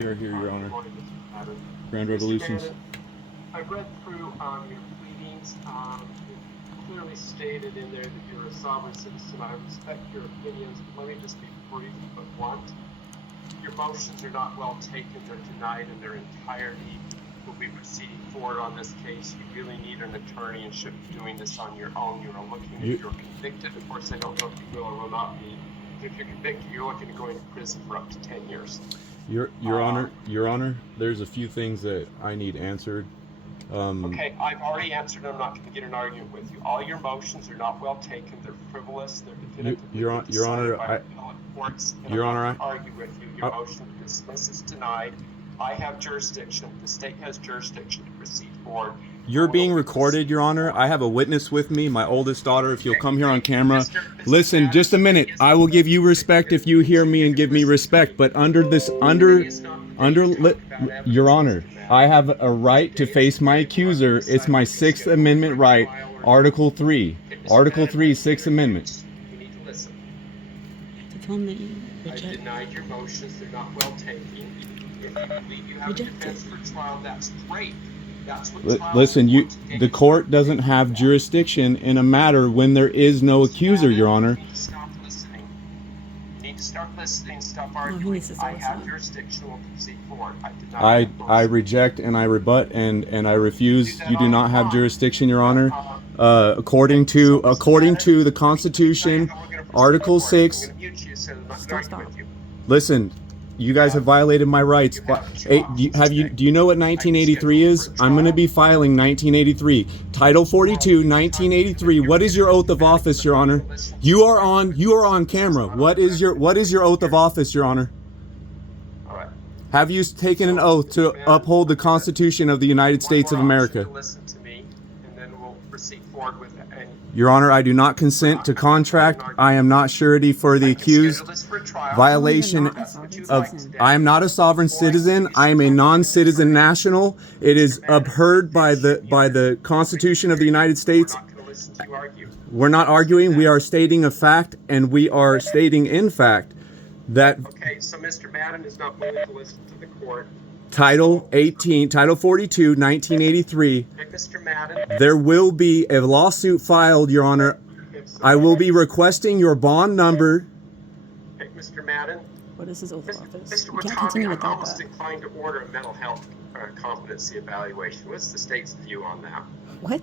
Here, Your Honor. Grand Mr. Revolutions. Bannon, I read through your pleadings. You clearly stated in there that you're a sovereign citizen. I respect your opinions, but let me just be brief but blunt. Your motions are not well taken. They're denied in their entirety. We'll be proceeding forward on this case. You really need an attorney and shouldn't be doing this on your own. You're looking if you're convicted. Of course, I don't know if you will or will not be. If you're convicted, you're looking at going to prison for up to 10 years. Your Honor, there's a few things that I need answered. Okay, I've already answered. I'm not going to get an argument with you. All your motions are not well taken. They're frivolous. They're definitively Your Honor, by appellate courts. And Your I'm Honor, not going to argue with you. Your motion to dismiss is denied. I have jurisdiction. The state has jurisdiction to proceed forward. You're being recorded, Your Honor. I have a witness with me, my oldest daughter. If you'll come here on camera. Listen, just a minute. I will give you respect if you hear me and give me respect. But Your Honor, I have a right to face my accuser. It's my Sixth Amendment right. Article 3. Article 3, Sixth Amendment. You need to listen. I I've denied your motions. They're not well taken. If you believe you have a defense for trial, that's great. That's what trial Listen, the court doesn't have jurisdiction in a matter when there is no accuser, Your Honor. You need to stop listening. You need to start listening. Stop arguing. I have jurisdiction. We'll proceed forward. I reject and I rebut and I refuse. You do not have jurisdiction, Your Honor. According to the Constitution, Article 6. Listen, you guys have violated my rights. Hey, do you know what 1983 is? I'm going to be filing 1983. Title 42, 1983. What is your oath of office, Your Honor? You are on camera. What is your oath of office, Your Honor? Have you taken an oath to uphold the Constitution of the United States of America? Listen to me, and then we'll proceed forward with it. Your Honor, I do not consent to contract. I am not surety for the accused. Violation of. I am not a sovereign citizen. I am a non-citizen national. It is upheld by the Constitution of the United States. We're not arguing. We are stating a fact, and we are stating in fact that. Okay, so Mr. Madden is not willing to listen to the court. Title 18, Title 42, 1983. Mr. Madden. There will be a lawsuit filed, Your Honor. I will be requesting your bond number. Okay, Mr. Madden. What is his oath of office? Mr. You can't continue with I'm that. almost inclined to order a mental health competency evaluation. What's the state's view on that? What?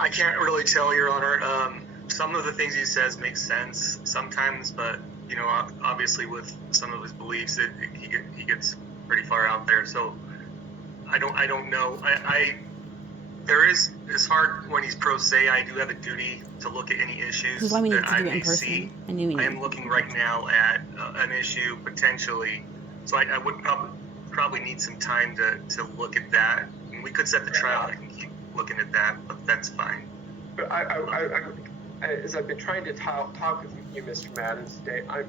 I can't really tell, Your Honor. Some of the things he says make sense sometimes, but you know, obviously with some of his beliefs, he gets pretty far out there. So I don't know. It's hard when he's pro se. I do have a duty to look at any issues This is why we need that to I do it in may person. see. I knew we I needed. am looking right now at an issue potentially. So I would probably need some time to look at that. And we could set the trial. I can keep looking at that, but that's fine. But as I've been trying to talk with you, Mr. Madden, today, I'm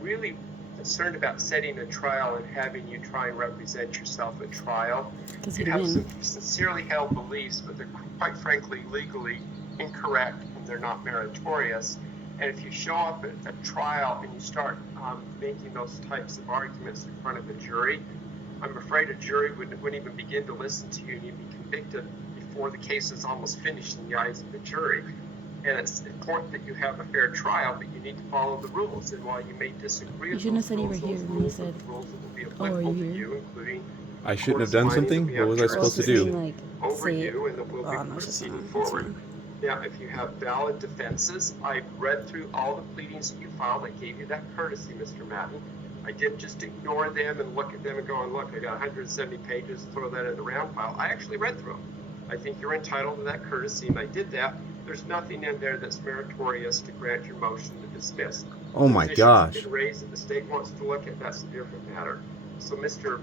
really concerned about setting a trial and having you try and represent yourself at trial. You have some sincerely held beliefs, but they're quite frankly legally incorrect and they're not meritorious. And if you show up at a trial and you start making those types of arguments in front of a jury, I'm afraid a jury wouldn't even begin to listen to you and you'd be convicted before the case is almost finished in the eyes of the jury. And it's important that you have a fair trial, but you need to follow the rules. And while you may disagree with those rules, those rules are the rules that will be applicable to you, including. I shouldn't have done something? What was I supposed to do? Over you, and that we'll be proceeding forward. Now, if you have valid defenses, I've read through all the pleadings that you filed. I gave you that courtesy, Mr. Madden. I didn't just ignore them and look at them and go, and look, I got 170 pages, throw that in the round pile. I actually read through them. I think you're entitled to that courtesy, and I did that. There's nothing in there that's meritorious to grant your motion to dismiss. Oh my gosh. Been raised that the state wants to look at, that's a different matter. So, Mr.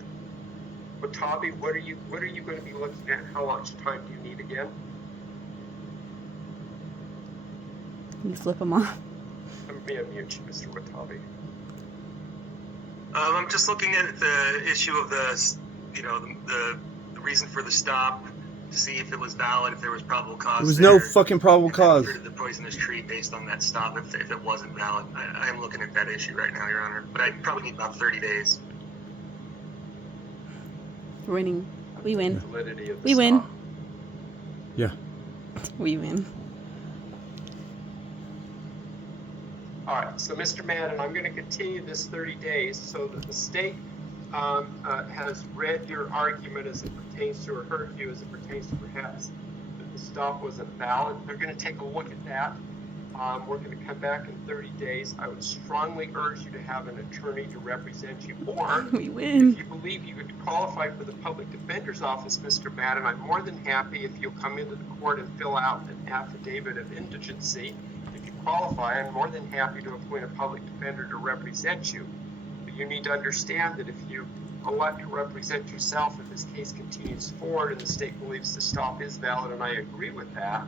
Watabe, what are you going to be looking at? How much time do you need again? You flip him off. I'm going to mute you, Mr. Watabe. I'm just looking at the issue of the reason for the stop. To see if it was valid, if there was probable cause. There was no fucking probable cause. The poisonous tree based on that stop, if it wasn't valid. I am looking at that issue right now, Your Honor. But I probably need about 30 days. We're winning. We win. validity of the We win. stop. Yeah. We win. All right, so Mr. Madden, I'm going to continue this 30 days so that the state has read your argument as it pertains to, or heard you as it pertains to perhaps that the stop wasn't valid. They're going to take a look at that. We're going to come back in 30 days. I would strongly urge you to have an attorney to represent you, or We win. if you believe you would qualify for the public defender's office, Mr. Madden, I'm more than happy if you'll come into the court and fill out an affidavit of indigency. If you qualify, I'm more than happy to appoint a public defender to represent you. But you need to understand that if you elect to represent yourself, if this case continues forward and the state believes the stop is valid, and I agree with that,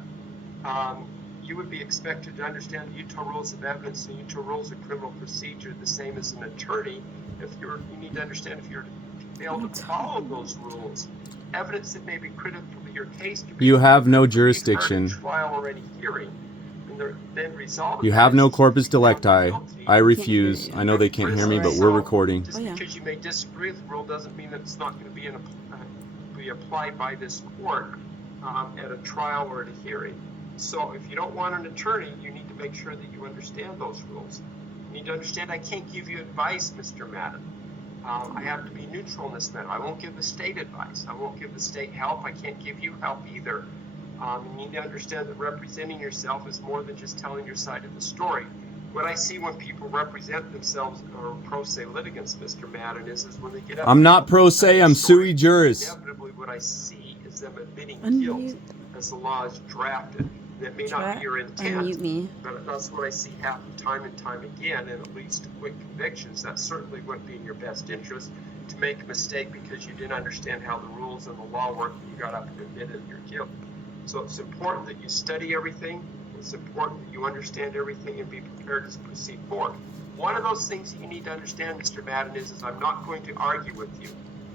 you would be expected to understand the Utah rules of evidence and Utah rules of criminal procedure the same as an attorney. You need to understand if you're to fail to follow those rules, evidence that may be critical to your case. You have no jurisdiction. Trial already hearing, and they're then resolved. You have no corpus delicti. I refuse. I know they can't hear me, but we're recording. Just because you may disagree with the rule doesn't mean that it's not going to be applied by this court at a trial or at a hearing. So if you don't want an attorney, you need to make sure that you understand those rules. You need to understand I can't give you advice, Mr. Madden. I have to be neutral in this matter. I won't give the state advice. I won't give the state help. I can't give you help either. You need to understand that representing yourself is more than just telling your side of the story. What I see when people represent themselves or pro se litigants, Mr. Madden, is when they get up. I'm not pro se, I'm sui juris. Inevitably, what I see is them admitting Unmute. guilt as the law is drafted. That may not be your intent, Unmute me. but that's what I see happen time and time again, and it leads to quick convictions. That certainly wouldn't be in your best interest to make a mistake because you didn't understand how the rules and the law work and you got up and admitted your guilt. So it's important that you study everything. It's important that you understand everything and be prepared to proceed forward. One of those things that you need to understand, Mr. Madden, is I'm not going to argue with you.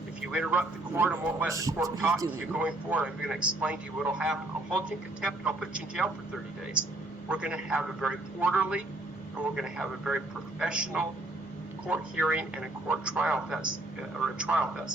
If you interrupt the court and won't let the court talk to you going forward, I'm going to explain to you what will happen. I'll hold you in contempt and I'll put you in jail for 30 days. We're going to have a very orderly and we're going to have a very professional court hearing and a court trial. That's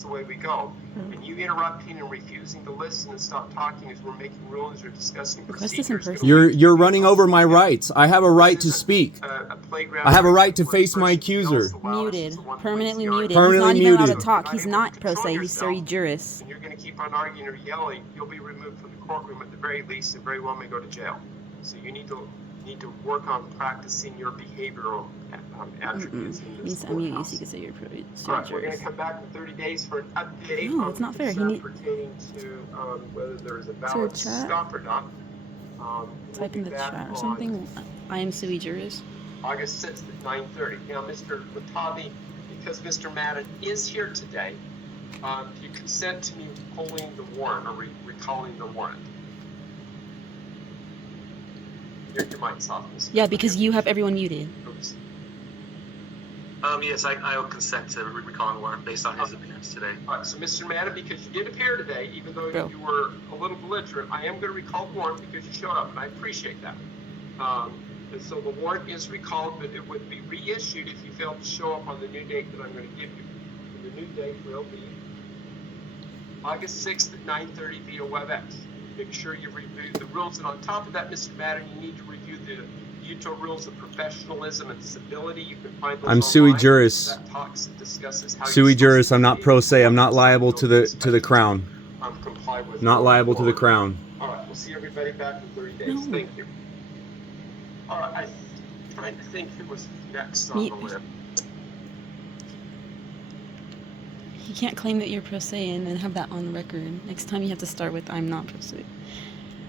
the way we go. And you interrupting and refusing to listen and stop talking as we're making rulings or discussing Request this in procedures. person. You're running over my rights. I have a right to speak. I have a right to face my accuser. Muted. Permanently muted. Permanently He's not even allowed to muted. talk. He's not pro se. He's sui juris. And you're going to keep on arguing or yelling, you'll be removed from the courtroom at the very least and very well may go to jail. So you need to work on practicing your behavioral attributes in this He's unmute you courthouse. so you can say you're pro All right, we're going to juris. come back in 30 days for an update No, on it's not the fair. concern pertaining to whether there is a valid chat? stop or not. Type in the chat or something. I am sui juris. August 6th at 9:30. Now, Mr. Latavi, because Mr. Madden is here today, do you consent to me pulling the warrant or recalling the warrant? Your mic's off, Mr. Yeah, because you have everyone muted. Oops. Yes, I will consent to recalling the warrant based on his appearance today. All right, so Mr. Madden, because you did appear today, even though Bro. you were a little belligerent, I am going to recall the warrant because you showed up, and I appreciate that. And so the warrant is recalled, but it would be reissued if you failed to show up on the new date that I'm going to give you. And the new date will be August 6th at 9:30 via WebEx. Make sure you review the rules, and on top of that, Mr. Madden, you need to review the Utah rules of professionalism and civility. You can find those I'm sui online. juris. That talks and discusses how Sui you're juris. supposed to I'm not behave. pro se. I'm not liable to the crown. Comply with Not the liable to the law. crown. All right, we'll see everybody back in 30 days. No. Thank you. All right, I'm trying to think who was next on Me- the list. You can't claim that you're pro se and then have that on record. Next time you have to start with I'm not pro se.